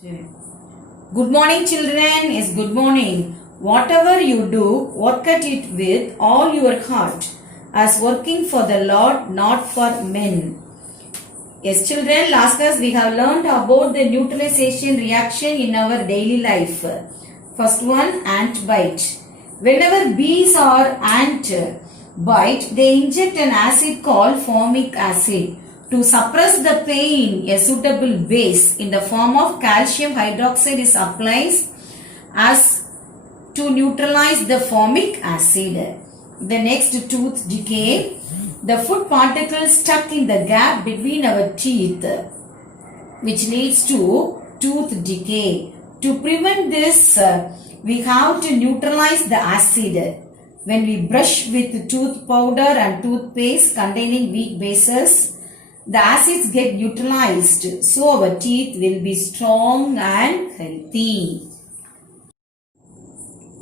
Good morning, children. Yes, good morning. Whatever you do, work at it with all your heart, as working for the Lord, not for men. Yes, children, last class we have learned about the neutralization reaction in our daily life. First one, ant bite. Whenever bees or ant bite, they inject an acid called formic acid. To suppress the pain, a suitable base in the form of calcium hydroxide is applied as to neutralize the formic acid. The next, tooth decay. The food particles stuck in the gap between our teeth, which leads to tooth decay. To prevent this, we have to neutralize the acid. When we brush with tooth powder and toothpaste containing weak bases, the acids get neutralized, so our teeth will be strong and healthy.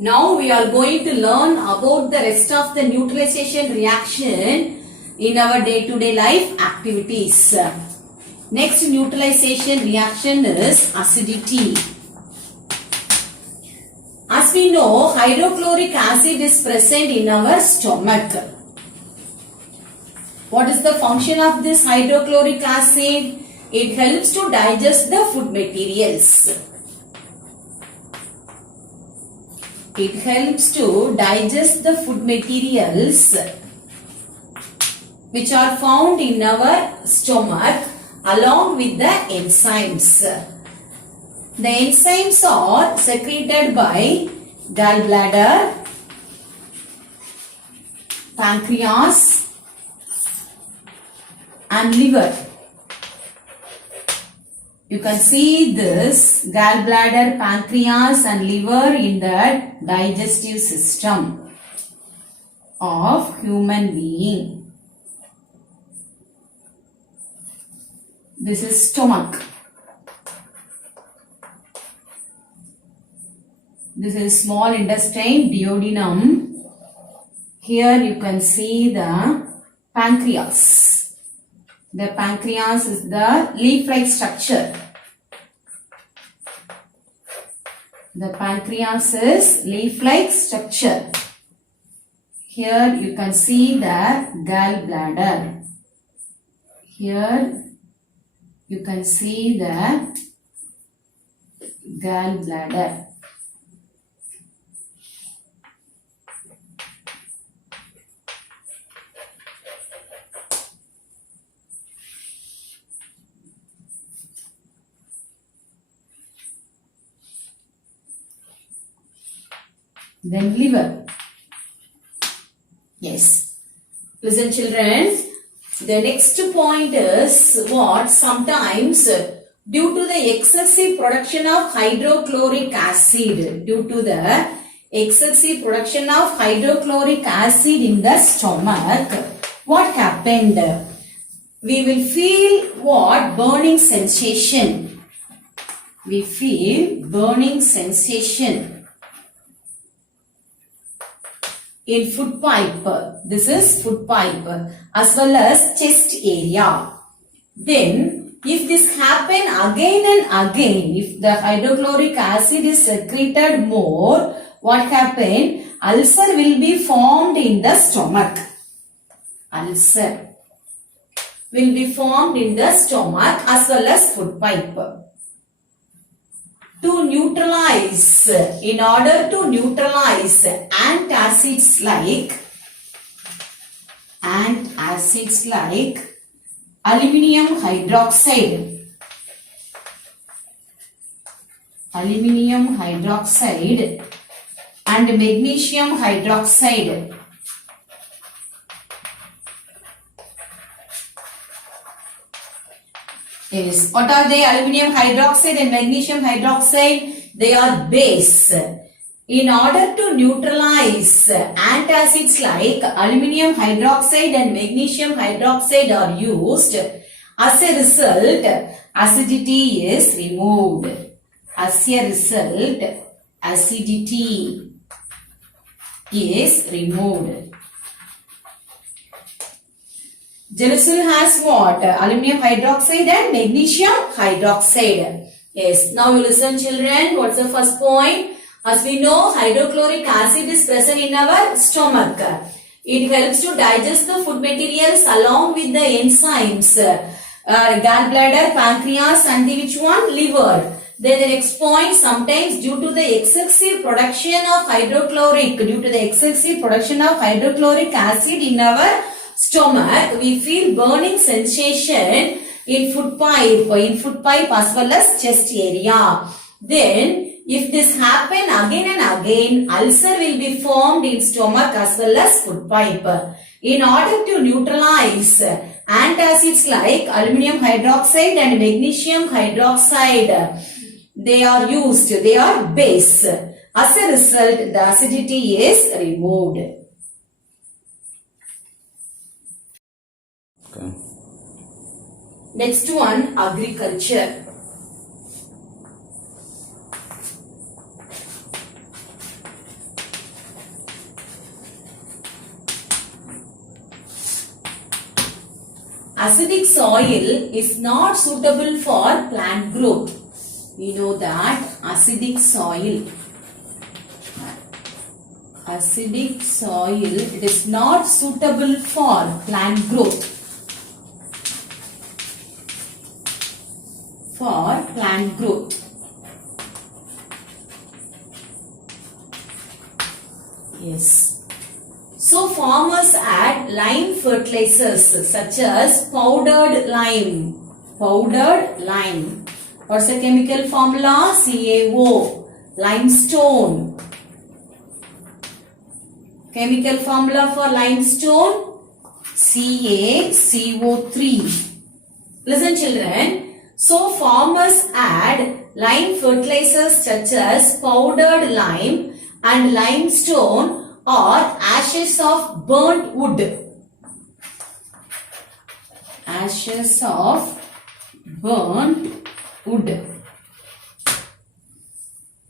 Now we are going to learn about the rest of the neutralization reaction in our day-to-day life activities. Next neutralization reaction is acidity. As we know, hydrochloric acid is present in our stomach. What is the function of this hydrochloric acid? It helps to digest the food materials. It helps to digest the food materials which are found in our stomach along with the enzymes. The enzymes are secreted by gallbladder, pancreas, and liver. You can see this gallbladder, pancreas and liver in the digestive system of human being. This is stomach. This is small intestine, duodenum. Here you can see the pancreas. The pancreas is the leaf-like structure. The pancreas is leaf-like structure. Here you can see the gallbladder. Here you can see the gallbladder. Then liver. Yes. Listen, children. The next point is what? Sometimes due to the excessive production of hydrochloric acid, in the stomach, what happened? We will feel what? Burning sensation. We feel burning sensation in food pipe. This is food pipe, as well as chest area. Then if this happen again and again, if the hydrochloric acid is secreted more, what happen? Ulcer will be formed in the stomach. Ulcer will be formed in the stomach as well as food pipe. To neutralize, in order to neutralize antacids like aluminium hydroxide and magnesium hydroxide, yes, what are they? Aluminium hydroxide and magnesium hydroxide, they are base. In order to neutralize antacids like aluminium hydroxide and magnesium hydroxide are used, as a result, acidity is removed. As a result, acidity is removed. Glycerol has what? Aluminium hydroxide and magnesium hydroxide. Yes. Now you listen, children. What's the first point? As we know, hydrochloric acid is present in our stomach. It helps to digest the food materials along with the enzymes. Gallbladder, pancreas, and the which one? Liver. Then the next point, sometimes due to the excessive production of hydrochloric acid in our stomach, we feel burning sensation in food pipe as well as chest area. Then if this happen again and again, ulcer will be formed in stomach as well as food pipe. In order to neutralize antacids like aluminum hydroxide and magnesium hydroxide, they are used, they are base. As a result, the acidity is removed. Okay. Next one, agriculture. Acidic soil is not suitable for plant growth. We know that acidic soil it is not suitable for plant growth. Yes. So farmers add lime fertilizers such as powdered lime. What's the chemical formula? CaO. Limestone. Chemical formula for limestone? CaCO3. Listen, children. So farmers add lime fertilizers such as powdered lime and limestone or ashes of burnt wood.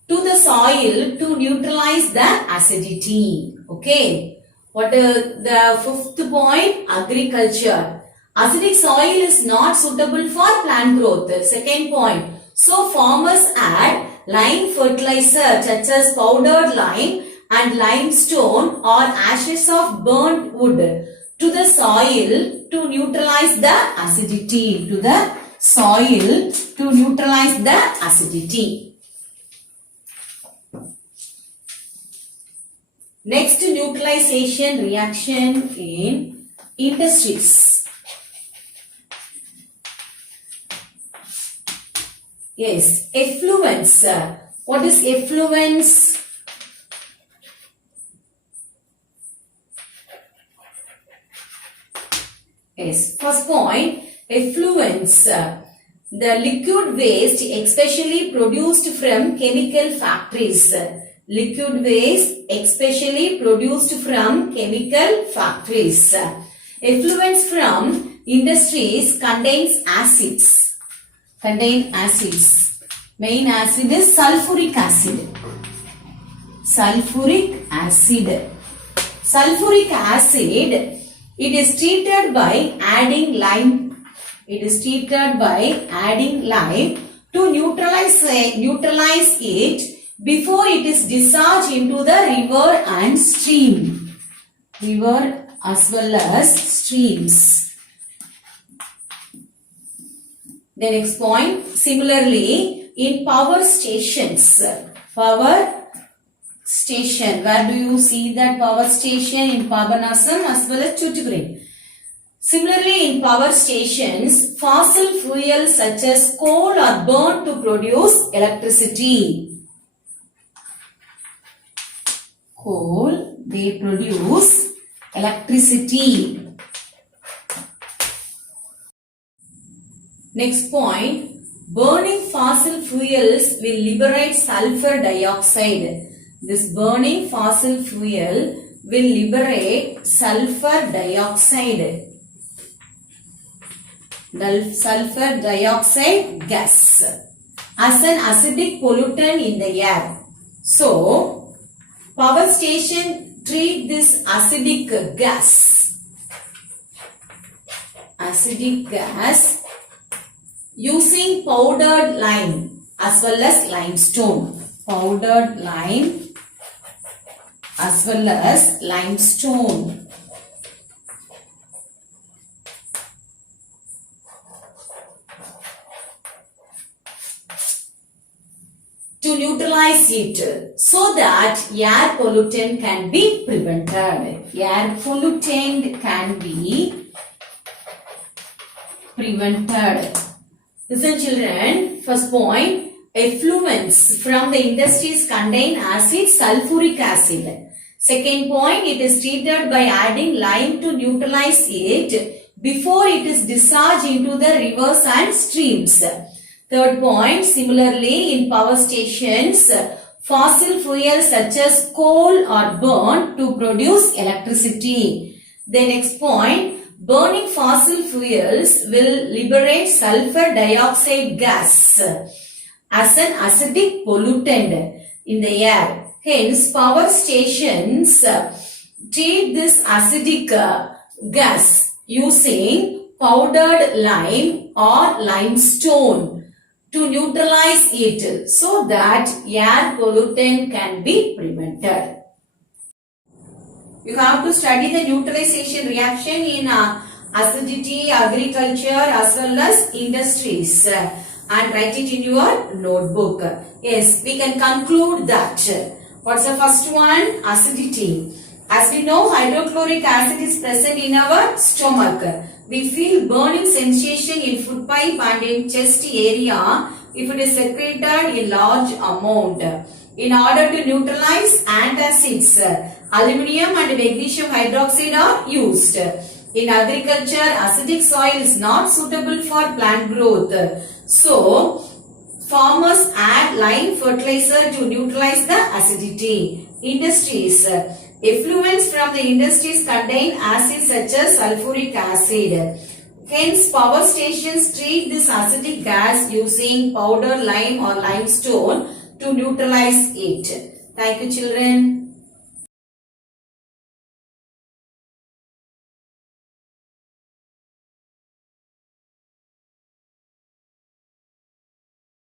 To the soil to neutralize the acidity. Okay. What is the fifth point? Agriculture. Acidic soil is not suitable for plant growth. Second point. So farmers add lime fertilizer such as powdered lime and limestone or ashes of burnt wood to the soil to neutralize the acidity. Next, neutralization reaction in industries. Yes, effluents. What is effluents? Yes, first point, effluents. The liquid waste especially produced from chemical factories. Effluents from industries contain acids. Main acid is sulfuric acid. Sulfuric acid, it is treated by adding lime. To neutralize it before it is discharged into the river and stream. River as well as streams. The next point, similarly in power stations. Where do you see that power station? In Papanasam as well as Tuticorin. Similarly, in power stations, fossil fuels such as coal are burnt to produce electricity. They produce electricity. Next point, burning fossil fuels will liberate sulfur dioxide. This burning fossil fuel will liberate sulfur dioxide. The sulfur dioxide gas as an acidic pollutant in the air. So, power station treat this acidic gas using powdered lime. as well as limestone. Powdered lime as well as limestone. To neutralize it so that air pollutant can be prevented. Air pollutant can be prevented. Listen children, first point, effluents from the industries contain acid sulfuric acid. Second point, it is treated by adding lime to neutralize it before it is discharged into the rivers and streams. Third point, similarly in power stations, fossil fuels such as coal are burned to produce electricity. The next point, burning fossil fuels will liberate sulfur dioxide gas as an acidic pollutant in the air. Hence, power stations treat this acidic gas using powdered lime or limestone to neutralize it so that air pollutant can be prevented. You have to study the neutralization reaction in acidity, agriculture as well as industries and write it in your notebook. Yes, we can conclude that. What's the first one? Acidity. As we know, hydrochloric acid is present in our stomach. We feel burning sensation in food pipe and in chest area if it is secreted in large amount. In order to neutralize antacids, aluminium and magnesium hydroxide are used. In agriculture, acidic soil is not suitable for plant growth. So, farmers add lime fertilizer to neutralize the acidity. Industries. Effluents from the industries contain acids such as sulfuric acid. Hence, power stations treat this acidic gas using powder lime or limestone to neutralize it. Thank you, children.